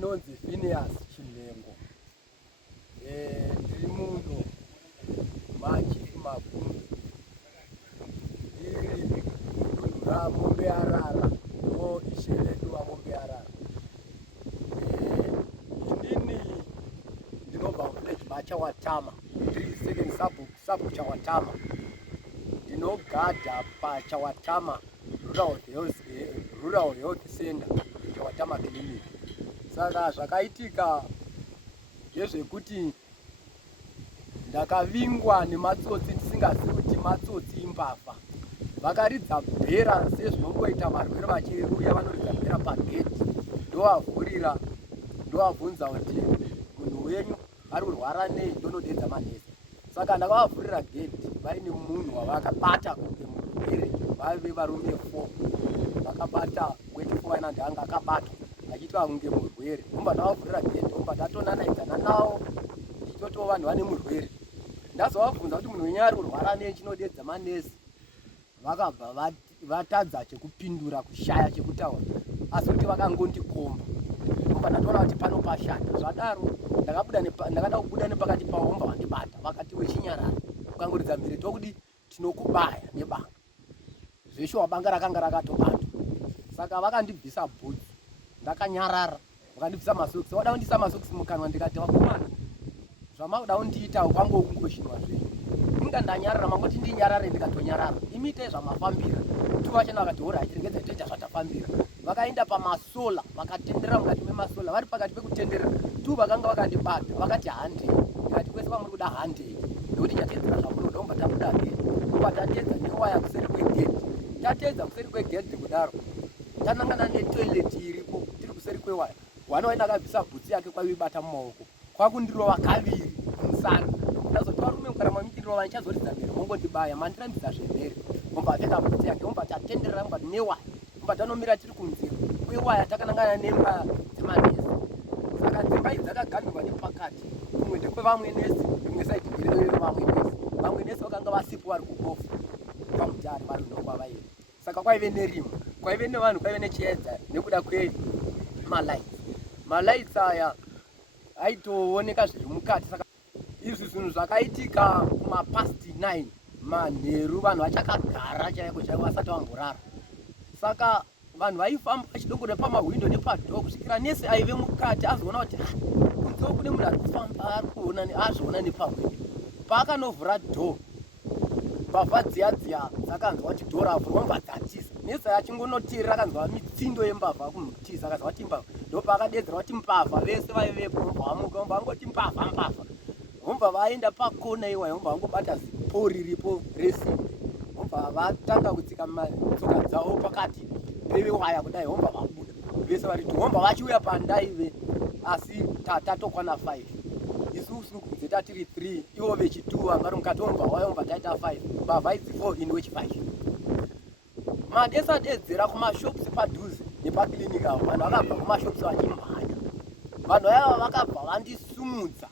ndinonzi Phineas Chimengo. Ndiri muno machifi makungu iri kudhura mombe arara no isheredu wa mombe arara. Inini ndinobva muvillage maChawatama, ndiri second sub Chawatama. Ndinogada paChawatama Rural Health Center, Chawatama Clinic. Saka zvakaitika ndezvekuti ndakavingwa nematsotsi ndisingazivi kuti matsotsi imbavha. Vakaridza bhera sezvinongoita varwere vachiuya vanoridza bhera pagedhi, ndovavhurira ndovabvunza kuti munhu wenyu ari kurwara nei, ndonodedza manesi. Saka ndakavavhurira gedhi vaine munhu wavakabata kunge murwere, vaive varume 4 vakabata weti 4 aina ndanga akabatwa achiitwa kunge murwere. Ndobva ndavavhurira gedhi, ndobva ndatonanaidzana navo ndichitotova vanhu vane murwere. Ndazovabvunza kuti munhu wenyu ari kurwara nei, chinodedza manesi. Vakabva vatadza chekupindura, kushaya chekutaura, asi kuti vakangondikomba. Ndobva ndatoona kuti pano pashanda. Zvadaro ndakada kubuda nepakati pavo, vobva vandibata vakati wechinyarara ukangoridza mhiri tokudi tinokubaya nebanga. Zveshuwa banga rakanga rakatobatwa. Saka vakandibvisa bhutsu, ndakanyarara. Vakandibvisa masokisi, vada kundisa masokisi mukanwa, ndikati vakomana zvamakuda kundiita ukangongoshinwa zvenyu. Inga ndanyarara, mangoti ndinyarare ndikatonyarara. Imiite zvamafambira. Tuvachena vakati hora tirengedza toita zvatafambira. Vakaenda pamasola, vakatendera mukati memasola. Vari pakati pekutendera vakanga vakandibata, vakati handei. Ndikati kwese kwamuri kuda handei, nekuti chatedzera zvamunoda. Vobva tabuda gedhi, vobva tatedza newaya kuseri kwegedhi. Tatedza kuseri kwegedhi kudaro, tanangana netoileti iripo tiri kuseri kwewaya. Wana waina akabvisa bhutsi yake kwaivibata mumaoko, kwakundirova kaviri kumusana. Ndazoti varume mukaramba muchindirova ndichazoridza mhere mongondibaya, mandirambidza zvemhere. Vobva apfeka bhutsi yake, vobva tatenderera mubva newaya, vobva tanomira tiri kunzira kwewaya takanangana nemba dzemanesi. Saka dzimba idzi dzakagadzirwa nepakati, kumwe ndekwevamwe nesi, rimwe saiti nderevamwe nesi. Vamwe nesi vakanga vasipo vari kubofu pamutare vari ndokwavaiva. Saka kwaive nerimwe, kwaive nevanhu, kwaive nechiedza nekuda kwemalaitsi. Malaitsi aya aitooneka zviri mukati. Saka izvi zvinhu zvakaitika kumapasti 9 manheru, vanhu vachakagara chaiko chaiko vasati vamborara. Saka vanhu vaifamba vachidongora pamahwindo nepadhoo kusvikira nesi aive mukati azoona kuti kunze kune munhu ari kufamba ari kuona azviona nepahwindo. Paakanovhura dhoo, mbavha dziya dzakanzwa kuti dhoo ravhurwa, mbavha dzatiza. Nesi achingonoteerera akanzwa mitsindo yembavha kumutiza, akazwa kuti mbavha. Ndopaakadedzera kuti mbavha vese vaivepo, vobva vamuka, vobva vangoti mbavha. Vobva vaenda pakona iwayo, vobva vangobata zipo riripo resimbi. Vobva vatanga kutsika tsoka dzavo pakati pewaya kudai, vobva vabuda vese variti. Vobva vachiuya pandaive, asi tatokwana 5. Isusu kunze tatiri 3, ivo vechi2 vari mukati vobva wayo, vobva taita 5. Mbavha idzi 4 ini wechi5. Madesadedzera kumashopusi padhuze nepakliniki avo, vanhu vakabva kumashopusi vachimhanya. Vanhu vaiva vakabva vandisumudza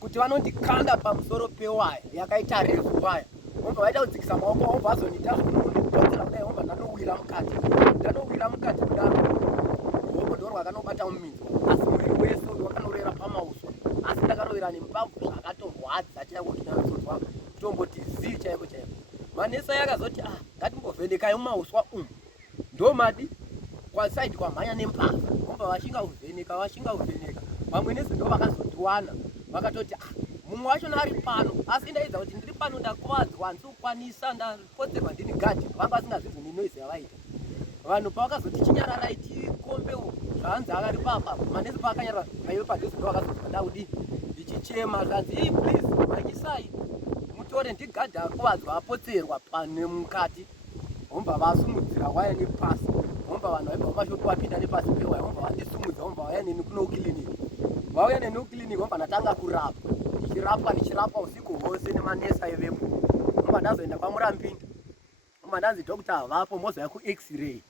kuti vanondikanda pamusoro pewaya yakaita refu waya. Vobva vaita kudzikisa maoko, vobva vazondiita zvonondipotsera kudai, vobva ndanowira mukati kudaro. Ruoko ndo rwakanobata muminzwa, asi mwiri wese wakanorera pamauswa, asi ndakanowira nembabvu zvakatorwadza chaiko, kuti ndanotorwa kutomboti zii chaiko. Manesi yakazoti ngatimbovhenekai mumauswa umu, ndomadi kwasaidi kwamhanya nembavha. Vobva vashinga kuvheneka. Vamwe nesi ndo vakazotiwana, vakatoti mumwe wacho ari pano, asi ndaidza kuti ndiri pano ndakuvadzwa, ndinokwanisa, ndapotserwa ndini gadhi. Vanga vasingazvinzwi nenoise yavaita. Vanhu pavakazoti chinyararai tikombe zvanzi akari papa, manesi paakanyarara vaive padhuze ndo vakazoti ndaudi ndichichema zvanzi please makisai mutore ndigadhi akuvadzwa apotserwa pane mukati. Vobva vasumudzira waya nepasi. Vobva vanhu vaibva kumashopu vapinda nepasi pewaya, vobva vandisumudza, vobva vauya neni kuno kiliniki. Vauya neni kukiliniki, vobva ndatanga kurapwa. Ndichirapwa usiku hwose nemanesi aivepo. Vobva ndazoenda kwaMurambinda, vobva ndanzi dhokita havapo, mozouya kuX-ray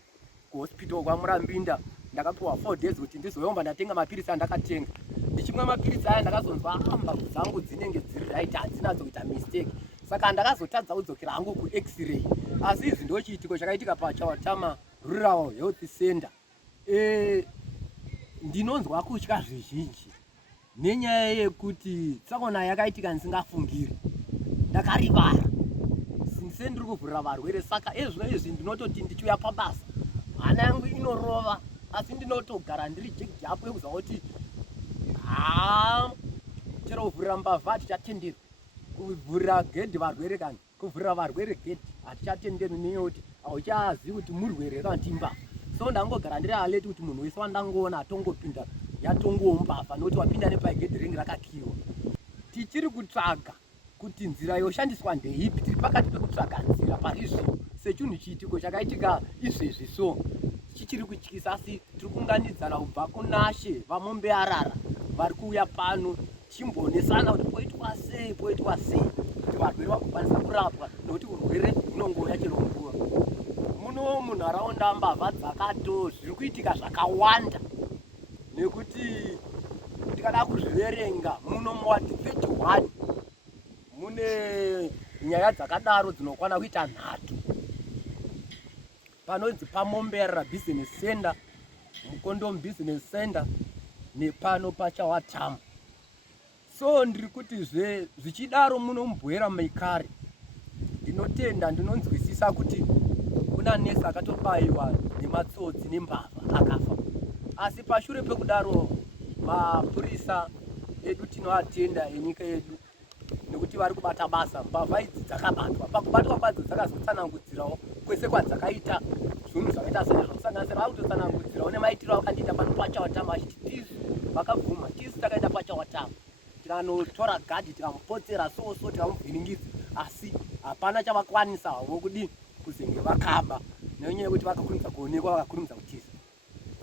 kuhospital kwaMurambinda. Ndakapiwa 4 days kuti ndizouya, vobva ndatenga mapirisi andakatenga. Ndichimwa mapirisi aya ndakazonzwa mbabvu dzangu dzinenge dziri right, hadzina kuita mistake. Saka ndakazotadza kudzokera hangu kuX-ray. Asi izvi ndo chiitiko chakaitika paChawatama Rural Health Center. ndinonzwa kutya zvizhinji nenyaya yekuti tsaona yakaitika ndisingafungiri, ndakarivara sendiri kuvhurira varwere. Saka izvi ndinototi ndichiuya pabasa hana yangu inorova, asi ndinotogara ndiri jegjapo yekuziva kuti chero kuvhurira mbavha hatichatenderwi, kuvhurira gedhi varwere kana kuvhurira varwere gedhi hatichatenderwi neyekuti hauchazivi kuti murwere kana kuti imbavha. So ndangogara ndiri aleti kuti munhu wese wandangoona atongopinda yatongowo mbavha nokuti wapinda nepagedhi ringi rakakiwa. Tichiri kutsvaga kuti nzira yoshandiswa ndeipi, tiri pakati pekutsvaga nzira parizvino sechinhu chiitiko chakaitika izvezvi. So chichiri kutyisa, asi tiri kuunganidzana kubva kunashe vamombe arara vari kuuya pano chimbonesana kuti poitwa sei kuti varwere vakwanisa kurapwa, nokuti urwere hunongouya chero nguva. Muno munharaunda mbavha dzakato zviri kuitika zvakawanda, nekuti tikada kuzviverenga muno muwadi 31 mune nyaya dzakadaro dzinokwana kuita 3 panonzi paMomberera Business Center, Mukondomu Business Center nepano paChawatamu. So ndiri kuti zvichidaro muno mubwera Maikari ndinotenda, ndinonzwisisa kuti kuna nesi akatobayiwa nematsotsi nembavha akafa. Asi pashure pekudaro mapurisa edu tinoatenda enyika yedu nekuti vari kubata basa, mbavha idzi dzakabatwa. Pakubatwa kwadzo dzakazotsanangudzirawo kwese kwadzakaita zvinhu zvakaita sezvekusanganisira vakutotsanangudzirawo nemaitiro akandiita pano paChawatamu achiti tisu vakabvuma, tisu takaenda paChawatamu tikanotora gadhi tikamupotsera so tikamuvhiringidza, asi hapana chavakwanisa havo kudii kuzenge vakaba, nenyaya yekuti vakakurumidza kuonekwa vakakurumidza kutiza.